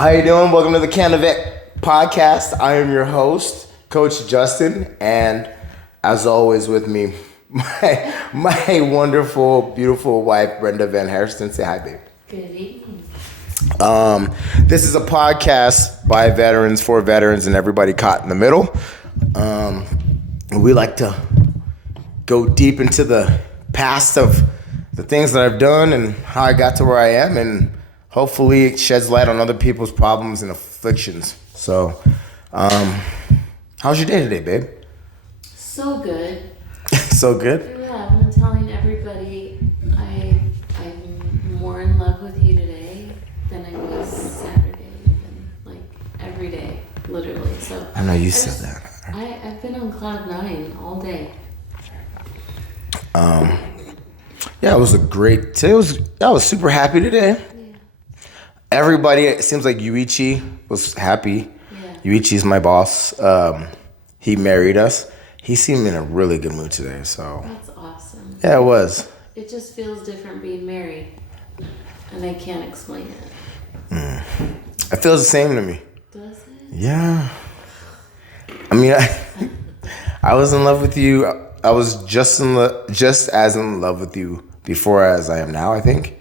How you doing? Welcome to the CannaVet Podcast. I am your host, Coach Justin, and as always with me, my wonderful, beautiful wife, Brenda Van Hairston. Say hi, babe. Good evening. This is a podcast by veterans, for veterans, and everybody caught in the middle. We like to go deep into the past of the things that I've done and how I got to where I am, and hopefully it sheds light on other people's problems and afflictions. So, how's your day today, babe? So good. So good? Yeah, I've been telling everybody I'm more in love with you today than I was Saturday, even like every day, literally. So I know you said that. I've been on cloud 9 all day. Yeah, it was a great day. I was super happy today. Yeah. Everybody, it seems like Yuichi was happy. Yeah. Yuichi's my boss. He married us. He seemed in a really good mood today, so. That's awesome. Yeah, it was. It just feels different being married, and I can't explain it. It feels the same to me. Does it? Yeah. I mean, I was in love with you. I was just as in love with you before as I am now, I think.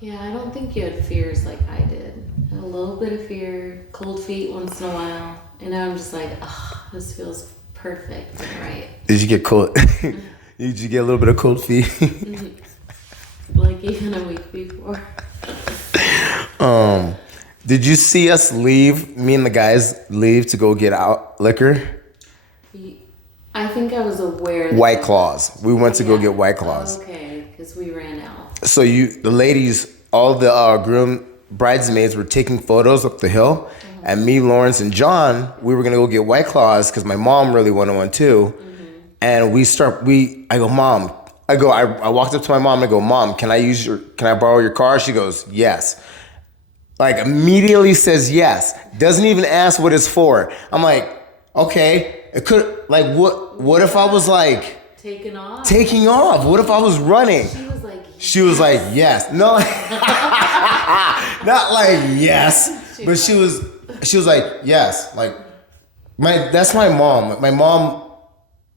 Yeah, I don't think you had fears like I did. A little bit of fear, cold feet once in a while, and now I'm just like, oh, this feels perfect and right. Did you get cold? Did you get a little bit of cold feet? Like even a week before. Did you see us leave? Me and the guys leave to go get out liquor. I think I was aware. White Claws. We went to go get White Claws. Okay, because we ran out. So the ladies, all the groom bridesmaids were taking photos up the hill, and me, Lawrence, and John, we were gonna go get White Claws because my mom really wanted one too. And I go, Mom. I walked up to my mom and I go, Mom, can I borrow your car? She goes, yes. Like immediately says yes. Doesn't even ask what it's for. I'm like, okay. It could, like, what if I was like taking off? What if I was running? She was like, yes. No, not like yes, but she was like, yes. Like that's my mom. My mom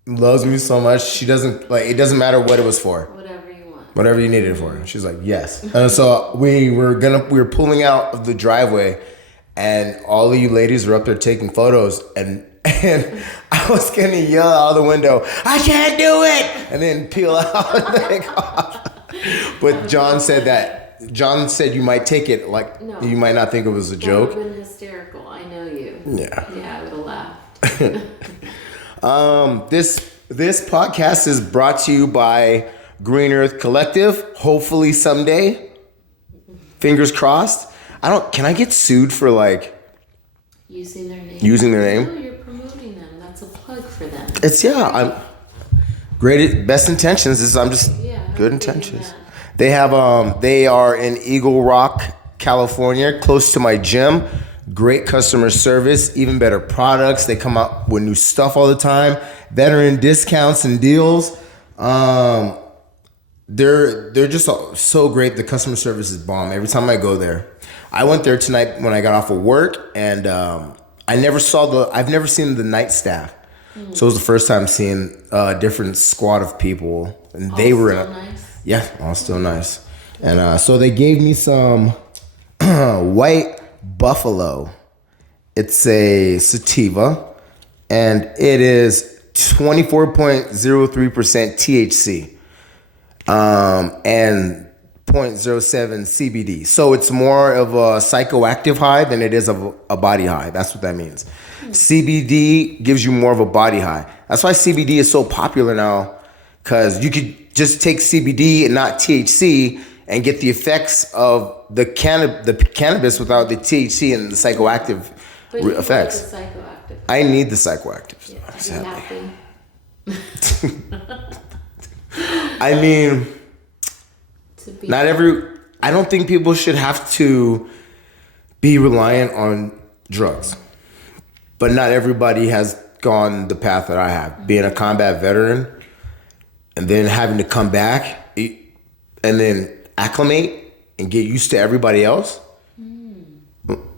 loves me so much. She doesn't like, it doesn't matter what it was for. Whatever you want. Whatever you needed it for. She's like, yes. And so we were pulling out of the driveway, and all of you ladies were up there taking photos, and I was gonna yell out the window, I can't do it, and then peel out and take off. But John said you might take it like No. you might not think it was a joke. That would have been hysterical. I know you. Yeah. Yeah, I would have laughed. This podcast is brought to you by Green Earth Collective. Hopefully someday. Fingers crossed. Can I get sued for like using their name? No, you're promoting them. That's a plug for them. I'm great. Best intentions. I'm just good intentions. They are in Eagle Rock, California, close to my gym. Great customer service, even better products. They come out with new stuff all the time. Veteran discounts and deals. They're just so great. The customer service is bomb. Every time I go there. I went there tonight when I got off of work, and I've never seen the night staff. So it was the first time seeing a different squad of people, and they were nice. Yeah, all still nice. And so they gave me some White Buffalo. It's a sativa, and it is 24.03% THC, and 0.07 CBD. So it's more of a psychoactive high than it is of a body high. That's what that means. CBD gives you more of a body high. That's why CBD is so popular now, because you could just take CBD and not THC and get the effects of the cannabis without the THC and the psychoactive effects. Like the psychoactive. I need the psychoactive. Yeah, I mean, I don't think people should have to be reliant on drugs. But not everybody has gone the path that I have. Being a combat veteran and then having to come back and then acclimate and get used to everybody else.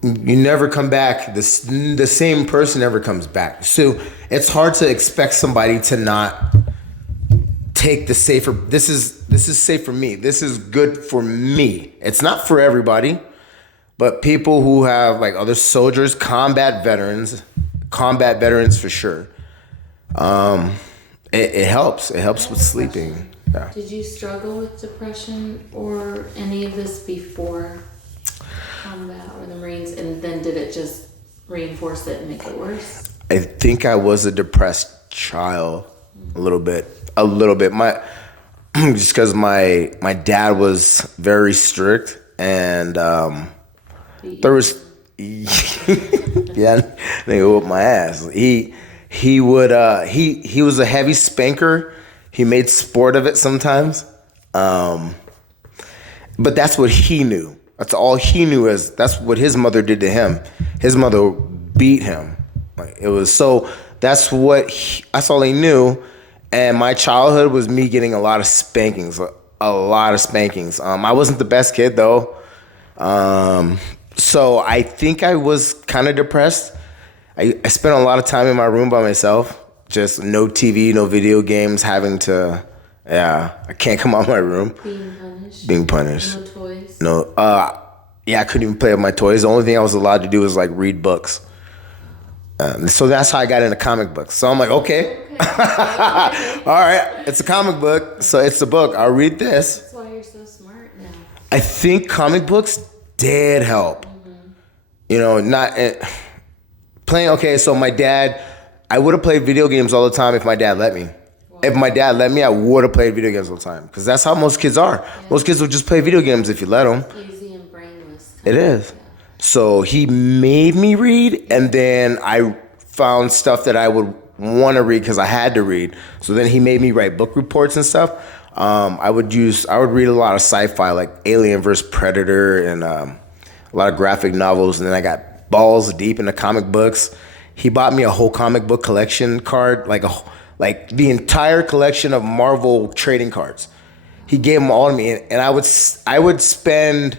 you never come back. The same person never comes back. So it's hard to expect somebody to not take the safer. This is safe for me. This is good for me. It's not for everybody, but people who have like other soldiers, combat veterans for sure. It helps. It helps with sleeping. Yeah. Did you struggle with depression or any of this before combat or the Marines, and then did it just reinforce it and make it worse? I think I was a depressed child a little bit. My just because my dad was very strict, and there was yeah, they whooped my ass. He was a heavy spanker. He made sport of it sometimes, but that's what he knew. That's all he knew. That's what his mother did to him. His mother beat him. Like it was so. That's all he knew. And my childhood was me getting a lot of spankings. I wasn't the best kid though. So I think I was kind of depressed. I spent a lot of time in my room by myself. Just no TV, no video games, I can't come out of my room. Being punished. No toys? No, I couldn't even play with my toys. The only thing I was allowed to do was like read books. So that's how I got into comic books. So I'm like, okay. All right, it's a comic book, so it's a book. I'll read this. That's why you're so smart now. I think comic books did help. Playing, okay, so my dad, I would have played video games all the time if my dad let me. Wow. If my dad let me, I would have played video games all the time. Because that's how most kids are. Yeah. Most kids will just play video games if you let them. It's easy and brainless. It is. Yeah. So he made me read, and then I found stuff that I would want to read because I had to read. So then he made me write book reports and stuff. I would read a lot of sci-fi, like Alien vs. Predator, and a lot of graphic novels. And then I got balls deep into comic books. He bought me a whole comic book collection card, like the entire collection of Marvel trading cards. He gave them all to me, and I would spend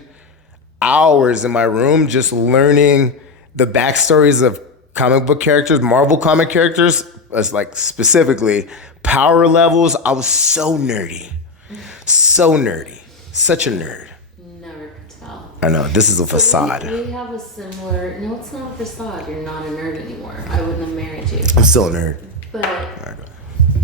hours in my room just learning the backstories of comic book characters, Marvel comic characters, as like specifically power levels. I was so nerdy, such a nerd. Never could tell. I know, this is a facade. We have a similar, no, it's not a facade. You're not a nerd anymore. I wouldn't have married you. I'm still a nerd. But,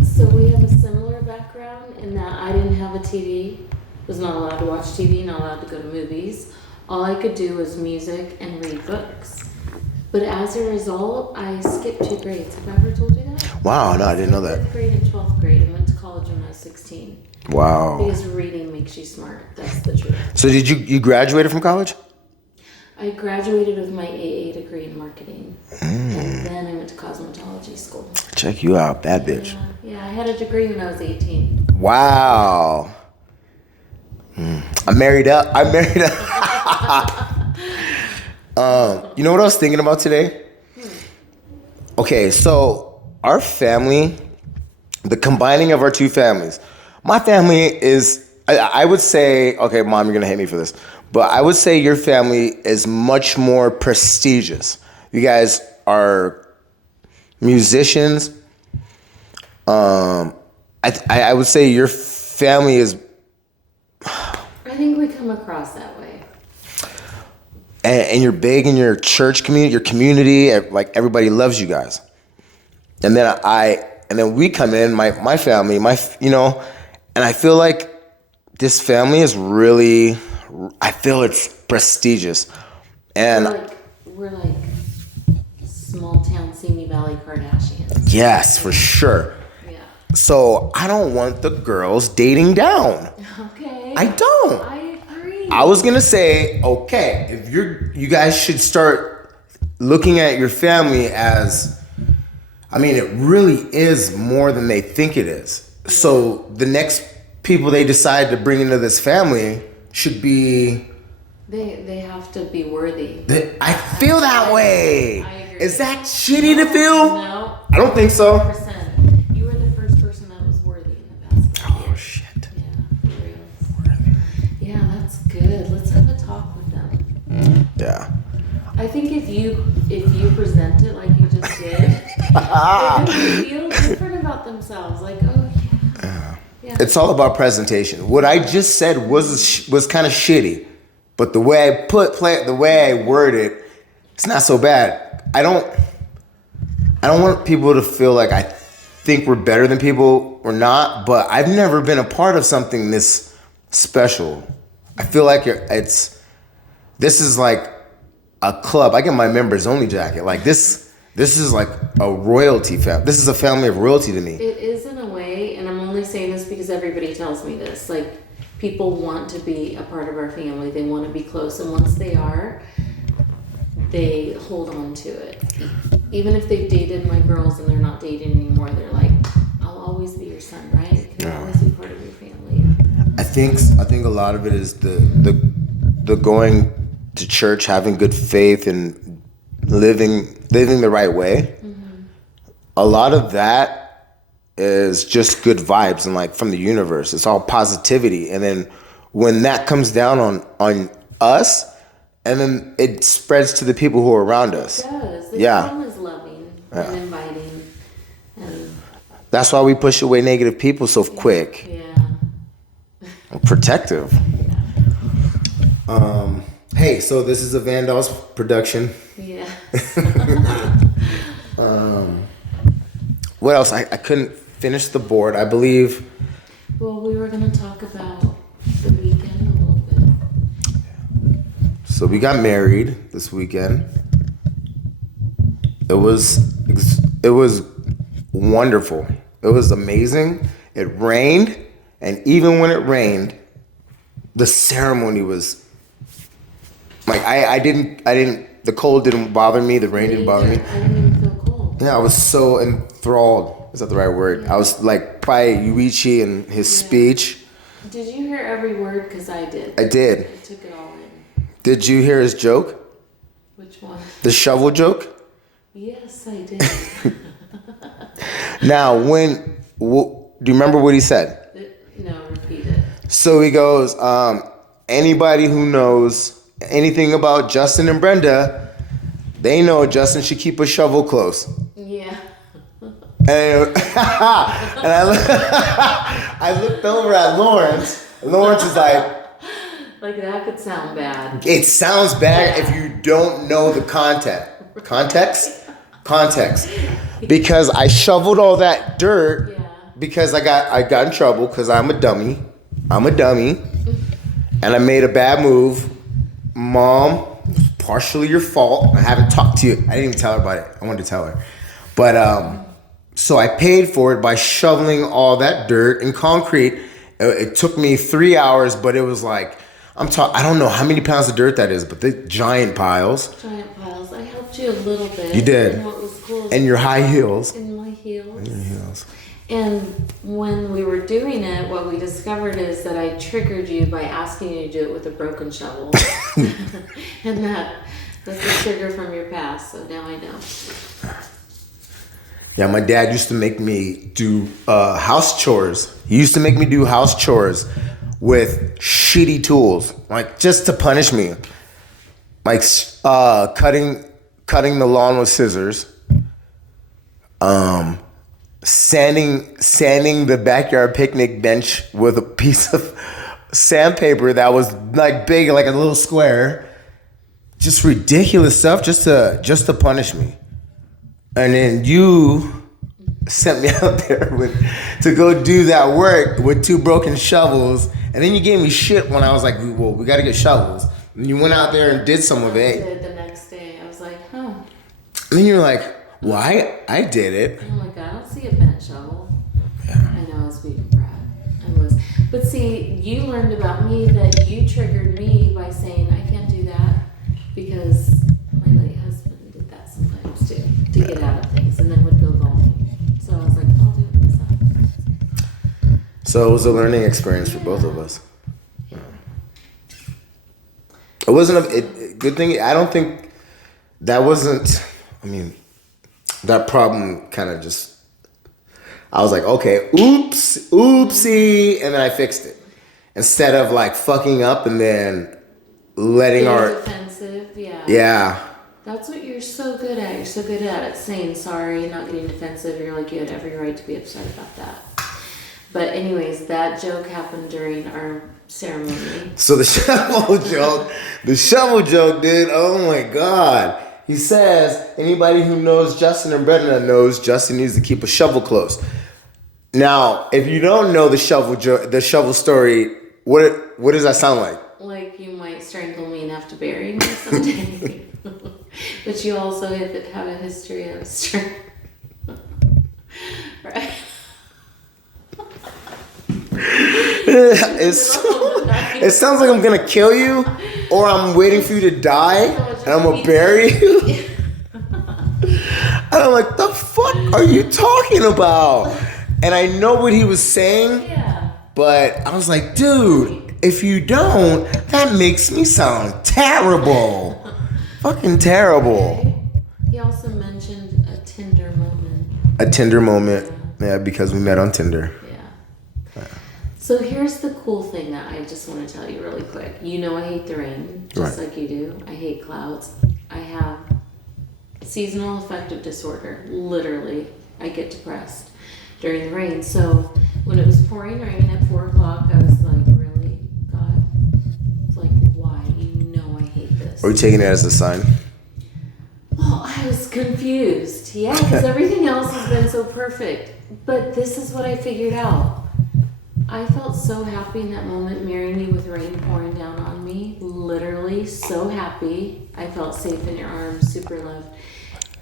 so we have a similar background in that I didn't have a TV, was not allowed to watch TV, not allowed to go to movies. All I could do was music and read books. But as a result, I skipped 2 grades. Have I ever told you that? Wow, no, I didn't know that. 5th grade and 12th grade, and went to college when I was 16. Wow. Because reading makes you smart. That's the truth. So did you graduated from college? I graduated with my AA degree in marketing. And then I went to cosmetology school. Check you out, bad bitch. Yeah, I had a degree when I was 18. Wow. I married up. You know what I was thinking about today? Okay, so our family, the combining of our 2 families. My family is, I would say, okay, Mom, you're going to hate me for this, but I would say your family is much more prestigious. You guys are musicians. I would say your family is... I think we come across that way. And you're big in your church community, your community, like everybody loves you guys. And then we come in, my family, and I feel like this family is really, I feel it's prestigious. And we're like small town Simi Valley Kardashians. Yes, for sure. Yeah. So I don't want the girls dating down. Okay. I don't. I agree. I was gonna say, okay, if you guys should start looking at your family as, I mean, it really is more than they think it is. So the next people they decide to bring into this family should be... They have to be worthy. I feel that way. I agree. Is that shitty to feel? No. I don't think so. 100%. You were the first person that was worthy in the past. Oh, shit. Yeah, for real. Yeah, that's good. Let's have a talk with them. Yeah. present it like you just did, they're going to feel different about themselves. Like, oh, yeah. It's all about presentation. What I just said was kind of shitty, but the way the way I word it, it's not so bad. I don't want people to feel like I think we're better than people or not, but I've never been a part of something this special. I feel like this is like a club. I get my members only jacket. Like this is like a royalty family. This is a family of royalty to me. It is in a way, and I'm only saying this because everybody tells me this. Like, people want to be a part of our family. They want to be close, and once they are, they hold on to it. Even if they've dated my girls and they're not dating anymore, they're like, I'll always be your son, right? Can I always be part of your family? I think a lot of it is the going to church, having good faith, and living the right way. Mm-hmm. A lot of that is just good vibes and like from the universe. It's all positivity, and then when that comes down on us, and then it spreads to the people who are around us. It does. The town is loving and inviting, and that's why we push away negative people so quick. Yeah. Protective. Yeah. Hey, so this is a Vandals production. Yes. What else? I couldn't finish the board, I believe. Well, we were going to talk about the weekend a little bit. So we got married this weekend. It was wonderful. It was amazing. It rained, and even when it rained, the ceremony was like I didn't the cold didn't bother me, the rain didn't bother me. I didn't even feel cold. Yeah, I was so enthralled. Is that the right word? Yeah. I was like by Yuichi and his speech. Did you hear every word? Because I did. I did. I took it all in. Did you hear his joke? Which one? The shovel joke? Yes, I did. Now, do you remember what he said? No, repeat it. So he goes, anybody who knows anything about Justin and Brenda, they know Justin should keep a shovel close. Yeah. And I looked over at Lawrence. Lawrence is like that could sound bad. It sounds bad if you don't know the context. Because I shoveled all that dirt because I got in trouble because I'm a dummy. And I made a bad move. Mom, partially your fault. I haven't talked to you. I didn't even tell her about it. I wanted to tell her. But so I paid for it by shoveling all that dirt and concrete. It took me 3 hours, but it was like I don't know how many pounds of dirt that is, but the giant piles. I helped you a little bit. You did. And what was cool and your high heels. In my heels. And your heels. And when we were doing it, what we discovered is that I triggered you by asking you to do it with a broken shovel. And that's a trigger from your past, so now I know. Yeah, my dad used to make me do house chores. He used to make me do house chores with shitty tools, like just to punish me. Like cutting the lawn with scissors. Sanding the backyard picnic bench with a piece of sandpaper that was like big, like a little square. Just ridiculous stuff, just to punish me. And then you sent me out there to go do that work with 2 broken shovels. And then you gave me shit when I was like, well, we got to get shovels. And you went out there and did some of it. I did the next day. I was like, huh. And then you're like, well, I did it. I'm like, I don't see a bent shovel. Yeah. I know, I was being brat. I was. But see, you learned about me that you triggered me by saying I can't do that because my late husband did that sometimes too, to get out of things, and then would go golfing. So I was like, I'll do it myself. So it was a learning experience for both of us. Yeah. It wasn't a good thing. I don't think that wasn't. I mean, that problem kind of just. I was like, okay, oopsie, and then I fixed it. Instead of like fucking up and then letting defensive, yeah. That's what you're so good at. You're so good at saying sorry, not getting defensive. You're like, you had every right to be upset about that. But anyways, that joke happened during our ceremony. So the shovel joke, dude, oh my God. He says, anybody who knows Justin or Brenda knows Justin needs to keep a shovel close. Now, if you don't know the shovel story, what does that sound like? Like you might strangle me and have to bury me someday. But you also have a history of strength. Right? It sounds like I'm gonna kill you, or I'm waiting for you to die, and I'm gonna bury you. And I'm like, the fuck are you talking about? And I know what he was saying, but I was like, dude, if you don't, that makes me sound terrible. Fucking terrible. Okay. He also mentioned a Tinder moment. A Tinder moment. Yeah, because we met on Tinder. Yeah. So here's the cool thing that I just want to tell you really quick. You know I hate the rain, just like you do. I hate clouds. I have seasonal affective disorder. Literally, I get depressed during the rain. So when it was pouring rain at 4 o'clock, I was like, really, God? It's like, why? You know I hate this. Are you taking it as a sign? Well, I was confused. Yeah, because everything else has been so perfect. But this is what I figured out. I felt so happy in that moment, marrying you with rain pouring down on me. Literally so happy. I felt safe in your arms, super loved.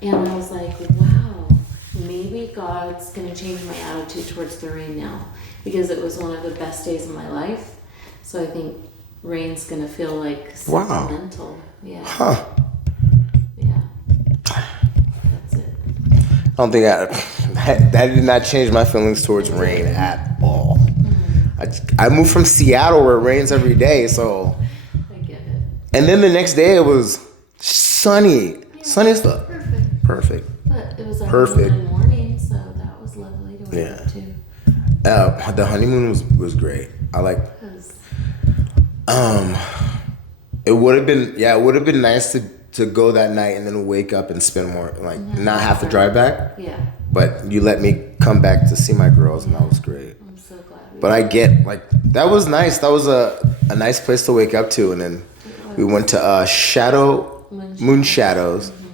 And I was like, wow, maybe God's going to change my attitude towards the rain now. Because it was one of the best days of my life. So I think rain's going to feel like sentimental. Wow. Yeah. Huh. Yeah. That's it. I don't think that did not change my feelings towards rain at all. I moved from Seattle where it rains every day, so. I get it. And then the next day it was sunny. Yeah, sunny stuff. Perfect. But it was a honeymoon morning, so that was lovely to wake up to. The honeymoon was great. I like. It would have been nice to go that night and then wake up and spend more, like not have to drive back. Yeah. But you let me come back to see my girls, and that was great. I'm so glad. But I get, like, that was nice. That was a nice place to wake up to. And then we went to Moon Shadows. Mm-hmm.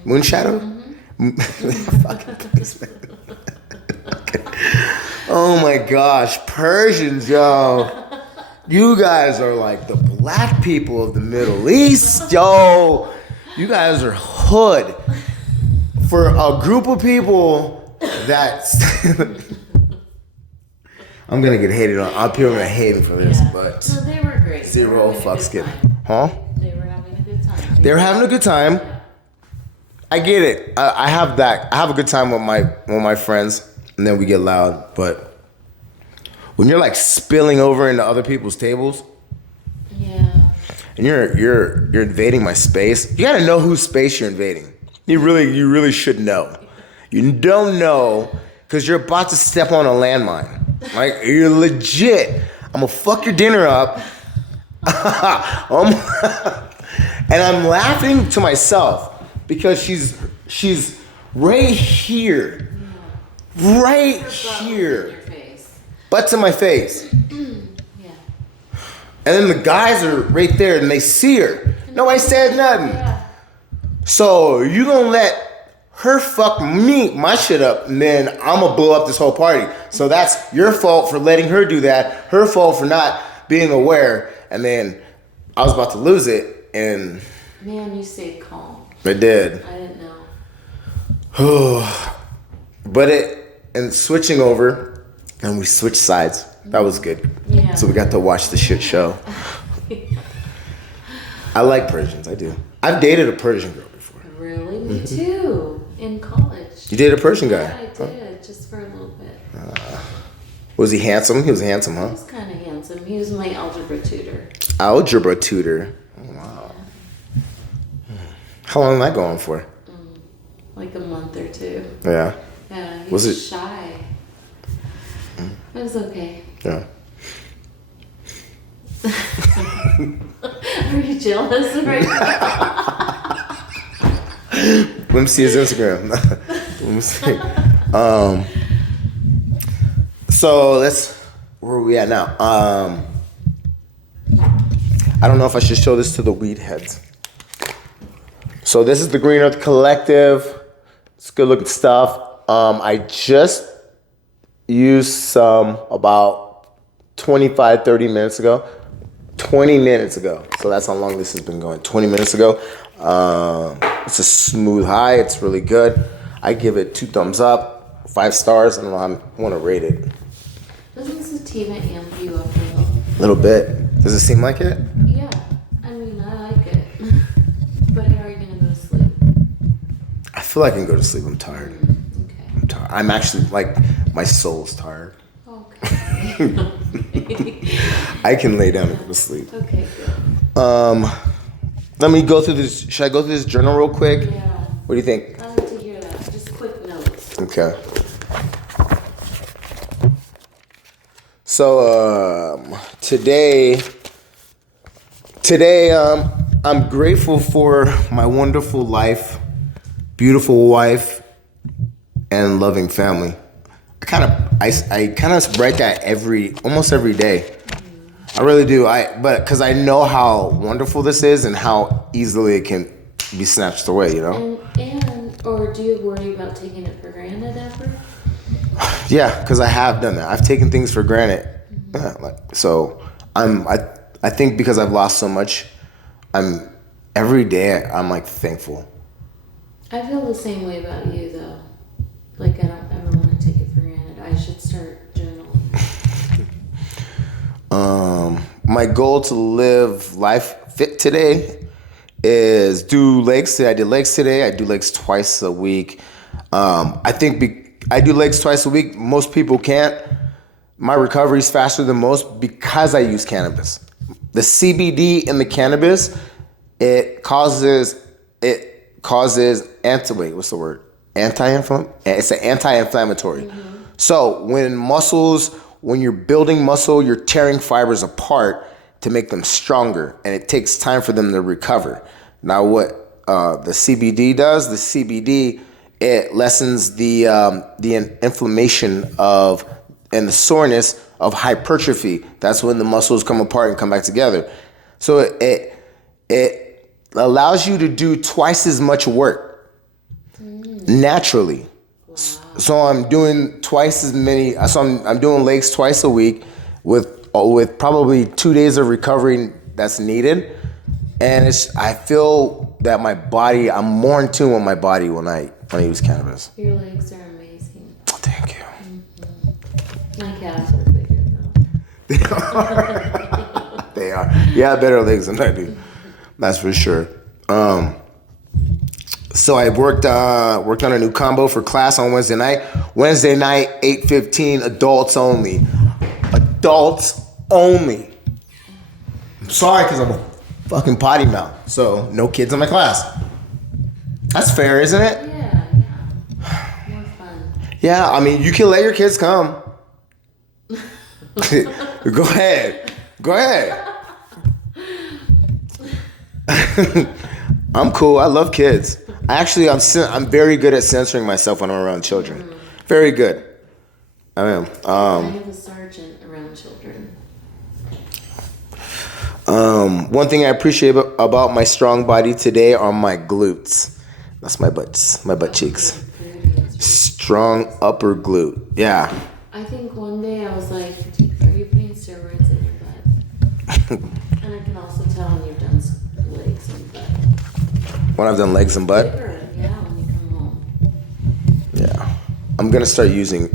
Moon Shadow? Mm-hmm. Fucking goodness, man. Okay. Oh my gosh. Persians, yo. You guys are like the black people of the Middle East, yo. You guys are hood. For a group of people that's... I'm gonna get hated on. People are gonna hate me for this, but so they were great. Zero fucks given. Huh? They were having a good time. They were having a good time. Yeah. I get it. I have that. I have a good time with my friends, and then we get loud. But when you're like spilling over into other people's tables, and you're invading my space, you gotta know whose space you're invading. You really should know. You don't know because you're about to step on a landmine. Like, you're legit. I'm gonna fuck your dinner up. And I'm laughing to myself because she's right here. Right here. Butt to my face. Yeah. And then the guys are right there and they see her. Nobody said nothing. Yeah. So you gonna let her fuck my shit up, and then I'm gonna blow up this whole party. So that's your fault for letting her do that. Her fault for not being aware. And then I was about to lose it, and man, you stayed calm. I did. I didn't know. And switching over, and we switched sides. That was good. Yeah. So we got to watch the shit show. I like Persians. I do. I've dated a Persian girl before. Really? Me too. In college. You dated a Persian guy? Yeah, I did, just for a little bit. Was he handsome? He was handsome, huh? He was kind of handsome. He was my algebra tutor. Algebra tutor? Oh, wow. How long am I going for? Like a month or two. Yeah. Yeah, he was shy. It was okay. Yeah. Are you jealous right now? Let me see his Instagram. Let me see. So where are we at now? I don't know if I should show this to the weed heads. So this is the Green Earth Collective. It's good looking stuff. I just used some about 25, 30 minutes ago. 20 minutes ago. So that's how long this has been going. 20 minutes ago. It's a smooth high. It's really good. I give it 2 thumbs up, 5 stars. I don't know how I want to rate it. Doesn't sativa amp you up a little bit? Does it seem like it? Yeah. I mean, I like it. But how are you going to go to sleep? I feel like I can go to sleep. I'm tired. Okay. I'm tired. I'm actually, like, my soul's tired. Okay. I can lay down and go to sleep. Okay, good. Let me go through this. Should I go through this journal real quick? Yeah. What do you think? I like to hear that. Just quick notes. Okay. So today, I'm grateful for my wonderful life, beautiful wife, and loving family. I kind of write that almost every day. I really do. Because I know how wonderful this is and how easily it can be snatched away. You know. Or do you worry about taking it for granted ever? Yeah, because I have done that. I've taken things for granted. Mm-hmm. Yeah, I think because I've lost so much, every day I'm like thankful. I feel the same way about you though. Like I don't ever want to take it for granted. I should start journaling. My goal to live life fit today is do legs today. I did legs today. I do legs twice a week. I think I do legs twice a week. Most people can't. My recovery is faster than most because I use cannabis. The CBD in the cannabis, it causes anti-inflammatory. It's an anti-inflammatory. Mm-hmm. So when you're building muscle, you're tearing fibers apart to make them stronger, and it takes time for them to recover. Now, what the CBD does, it lessens the inflammation and the soreness of hypertrophy. That's when the muscles come apart and come back together. So it allows you to do twice as much work naturally. Wow. So I'm doing twice as many. So I'm doing legs twice a week with probably 2 days of recovery that's needed. And I feel that I'm more in tune with my body when I use cannabis. Your legs are amazing. Thank you. Mm-hmm. My calves are bigger though. They are. You have better legs than I do. That's for sure. So I worked on a new combo for class on Wednesday night. Wednesday night, 8:15, adults only. Adults only. I'm sorry, because I'm a fucking potty mouth. So no kids in my class. That's fair, isn't it? Yeah. More fun. Yeah, I mean, you can let your kids come. Go ahead. I'm cool. I love kids. I'm very good at censoring myself when I'm around children. Very good. I am. I have a sergeant around children. One thing I appreciate about my strong body today are my glutes. That's my butt cheeks. Strong upper glute. Yeah. I think one day I was like, are you putting steroids in your butt? And I can also tell when you've done legs and butt. When I've done legs and butt? Yeah, when you come home. Yeah. I'm gonna start using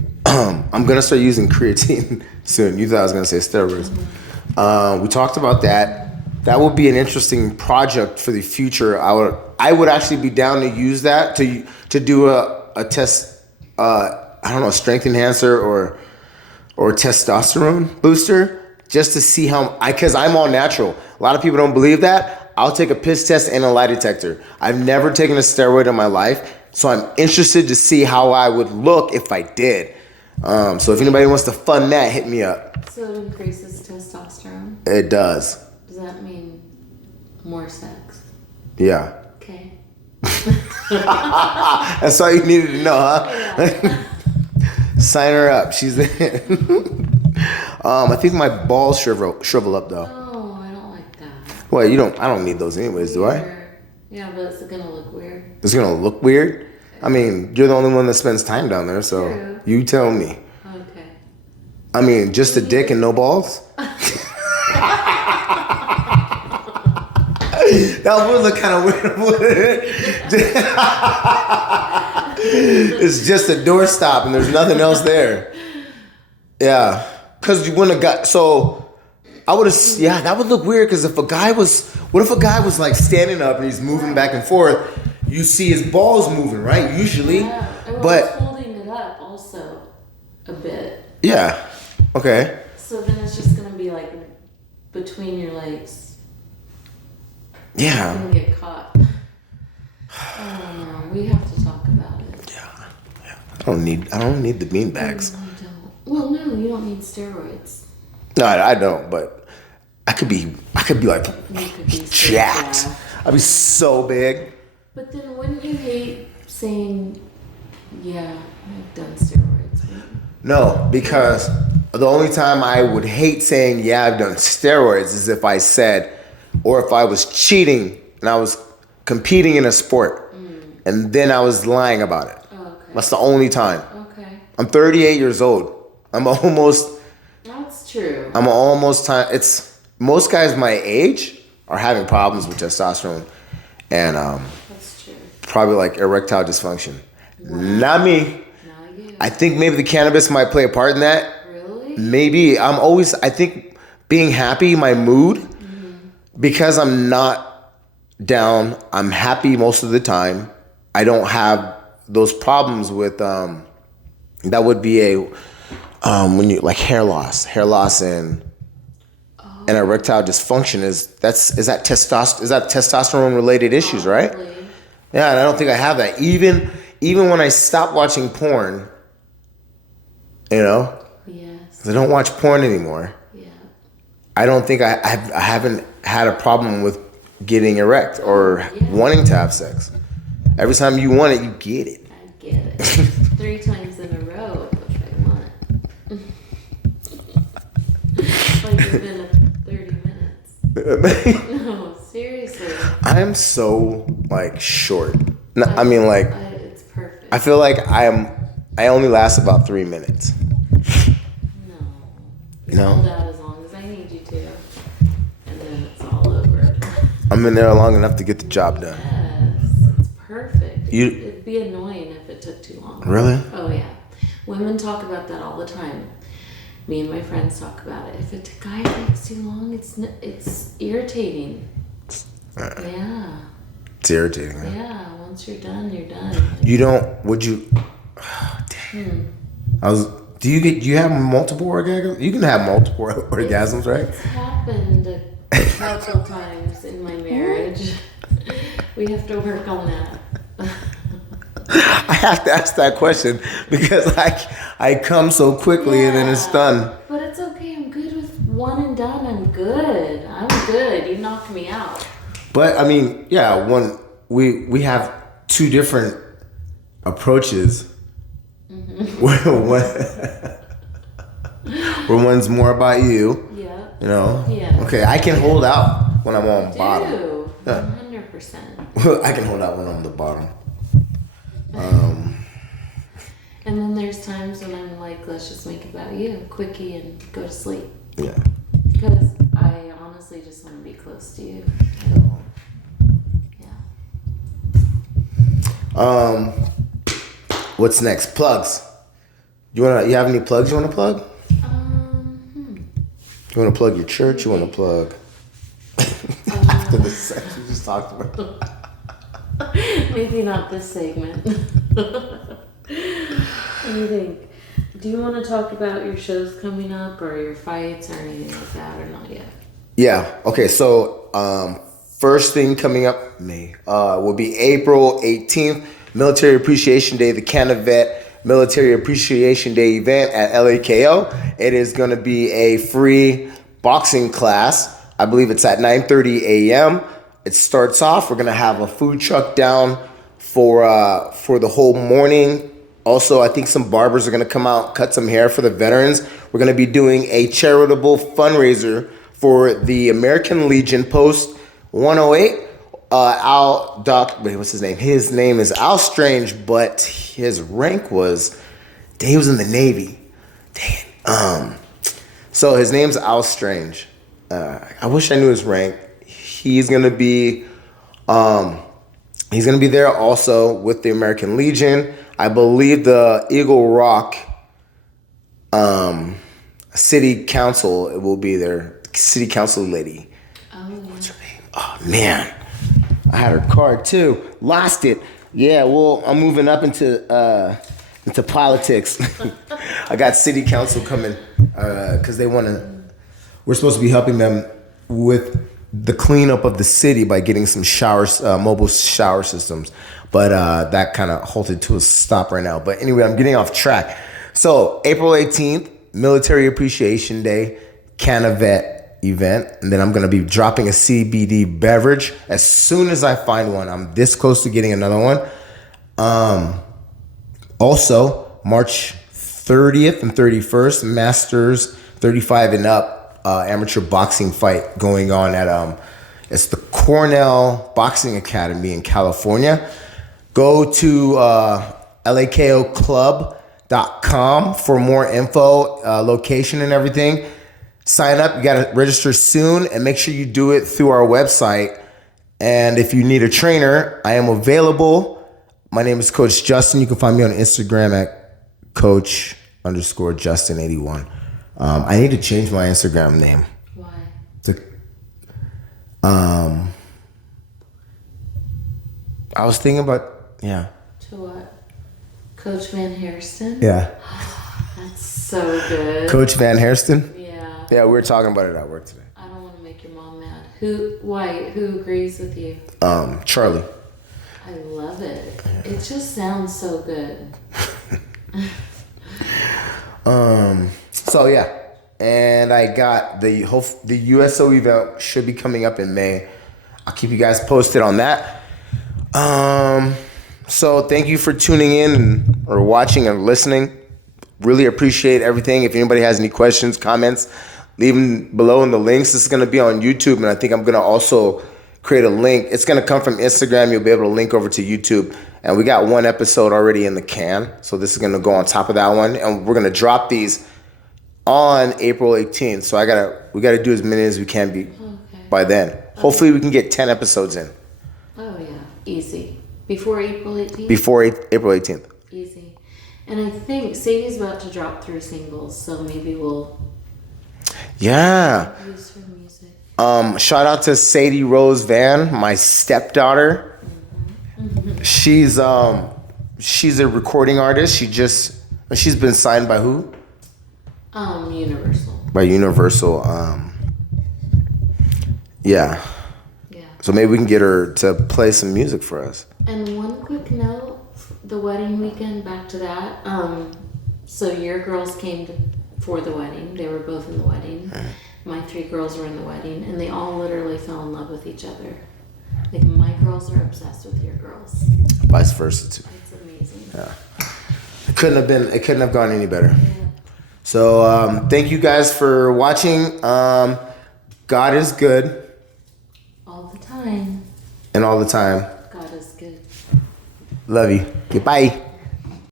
creatine soon. You thought I was gonna say steroids. Mm-hmm. We talked about that. That would be an interesting project for the future. I would actually be down to use that to do a test. I don't know, strength enhancer or testosterone booster, just to see because I'm all natural. A lot of people don't believe that. I'll take a piss test and a lie detector. I've never taken a steroid in my life, so I'm interested to see how I would look if I did. So if anybody wants to fund that, hit me up. So it increases testosterone? It does. Does that mean more sex? Yeah. Okay. That's all you needed to know, huh? Yeah. Sign her up. She's in. I think my balls shrivel up though. Oh, I don't like that. Well, you don't. I don't need those anyways, do I? Weird. Yeah, but it's gonna look weird. It's gonna look weird. I mean, you're the only one that spends time down there, so True. you tell me. Okay. I mean, just a dick and no balls. That would look kind of weird, wouldn't it? It's just a doorstop and there's nothing else there. Yeah, because you wouldn't have got. So I would have. Yeah, that would look weird. Because if a guy was, what if a guy was like standing up and he's moving back and forth? You see his balls moving, right? Usually, Yeah. And but holding it up also a bit. yeah, okay. So then it's just gonna be like between your legs. It's Yeah. gonna get caught. I don't know. We have to talk about it. Yeah. I don't need the bean bags. No, I don't. Well, no, you don't need steroids. No, I don't. But I could be like You could be so jacked. jacked. I'd be so big. But then wouldn't you hate saying, yeah, I've done steroids? No, because the only time I would hate saying, yeah, I've done steroids is if I said, or if I was cheating and I was competing in a sport and then I was lying about it. Oh, okay. That's the only time. Okay. I'm 38 years old. That's true. I'm almost time. It's most guys my age are having problems with testosterone and That's true. probably like erectile dysfunction. Wow. Not me. Not you. I think maybe the cannabis might play a part in that. Really? Maybe I think being happy, my mood, because I'm not down, I'm happy most of the time. I don't have those problems with, that would be a, when you, like hair loss and erectile dysfunction is that testosterone related issues, right? Probably. Yeah, and I don't think I have that. Even when I stop watching porn, you know, Yes. 'cause I don't watch porn anymore. Yeah. I don't think I haven't had a problem with getting erect or Yeah. wanting to have sex. Every time you want it, you get it. I get it. 3 times in a row if I want it. Like within 30 minutes. No, seriously. I am so like short. No, I mean like It's perfect. I feel like I only last about 3 minutes. No. Hold out as long as I need you to. And then it's all over. I'm in there long enough to get the job done. Yes, it's perfect. You- It'd be annoying if it took too long. Really? Oh yeah. Women talk about that all the time. Me and my friends talk about it. If a guy takes too long, it's irritating. Yeah. It's irritating. Man. Yeah. Once you're done, you're done. You don't? Would you? Oh, dang. Do you have multiple orgasms? You can have multiple orgasms, right? It's happened a couple times in my marriage. We have to work on that. I have to ask that question because I come so quickly and then it's done. But it's okay. I'm good with one and done. I'm good. You knocked me out. But I mean, yeah, we have 2 different approaches. Where one's more about you. Yeah. You know? Yeah. Okay, I can hold out when I'm on bottom. 100%. I can hold out when I'm on the bottom. And then there's times when I'm like, let's just make it about you, quickie, and go to sleep. Yeah. Because I honestly just want to be close to you. Yeah. What's next? Plugs. You have any plugs you want to plug? You want to plug your church? You want to plug after the sex we just talked about? Maybe not this segment. What do you think? Do you want to talk about your shows coming up or your fights or anything like that, or not yet? Yeah. Okay. So first thing coming up will be April 18th, Military Appreciation Day, the CannaVet Military Appreciation Day event at LAKO. It is going to be a free boxing class. I believe it's at 9:30 a.m. It starts off. We're going to have a food truck down for the whole morning. Also, I think some barbers are going to come out, cut some hair for the veterans. We're going to be doing a charitable fundraiser for the American Legion Post 108. What's his name? His name is Al Strange, but his rank was, he was in the Navy. So his name's Al Strange. I wish I knew his rank. He's gonna be there also with the American Legion. I believe the Eagle Rock City Council will be there. City Council lady. Oh, yeah. What's her name? Oh man, I had her card too. Lost it. Yeah. Well, I'm moving up into politics. I got City Council coming because they want to. We're supposed to be helping them with the cleanup of the city by getting some showers, mobile shower systems. But that kind of halted to a stop right now. But anyway, I'm getting off track. So April 18th, Military Appreciation Day, CannaVet event. And then I'm going to be dropping a CBD beverage as soon as I find one. I'm this close to getting another one. Also, March 30th and 31st, Masters 35 and up. Amateur boxing fight going on at it's the Cornell Boxing Academy in California. Go to lakoclub.com for more info, location and everything. Sign up. You got to register soon and make sure you do it through our website. And if you need a trainer, I am available. My name is Coach Justin. You can find me on Instagram at Coach_Justin81. I need to change my Instagram name. Why? I was thinking about, yeah. To what? Coach Van Hairston? Yeah. That's so good. Coach Van Hairston? Yeah. Yeah, we were talking about it at work today. I don't want to make your mom mad. Who agrees with you? Charlie. I love it. It just sounds so good. So yeah, and I got the USO event should be coming up in May. I'll keep you guys posted on that. So thank you for tuning in or watching and listening. Really appreciate everything. If anybody has any questions, comments, leave them below in the links. This is going to be on YouTube, and I think I'm going to also create a link. It's going to come from Instagram. You'll be able to link over to YouTube. And we got one episode already in the can. So this is going to go on top of that one. And we're going to drop these on April 18th. So we got to do as many as we can by then. Hopefully we can get 10 episodes in. Oh, yeah. Easy. Before April 18th? Before April 18th. Easy. And I think Sadie's about to drop 3 singles. So maybe we'll use her music. Shout out to Sadie Rose Van, my stepdaughter. Mm-hmm. She's a recording artist. She's been signed by who? Universal. By Universal. Yeah. So maybe we can get her to play some music for us. And one quick note, the wedding weekend, back to that. So your girls came for the wedding. They were both in the wedding. Mm. My 3 girls were in the wedding, and they all literally fell in love with each other. Like, my girls are obsessed with your girls. Vice versa too. It's amazing. Yeah. It couldn't have gone any better. Yeah. So thank you guys for watching. God is good. All the time. And all the time. God is good. Love you. Goodbye.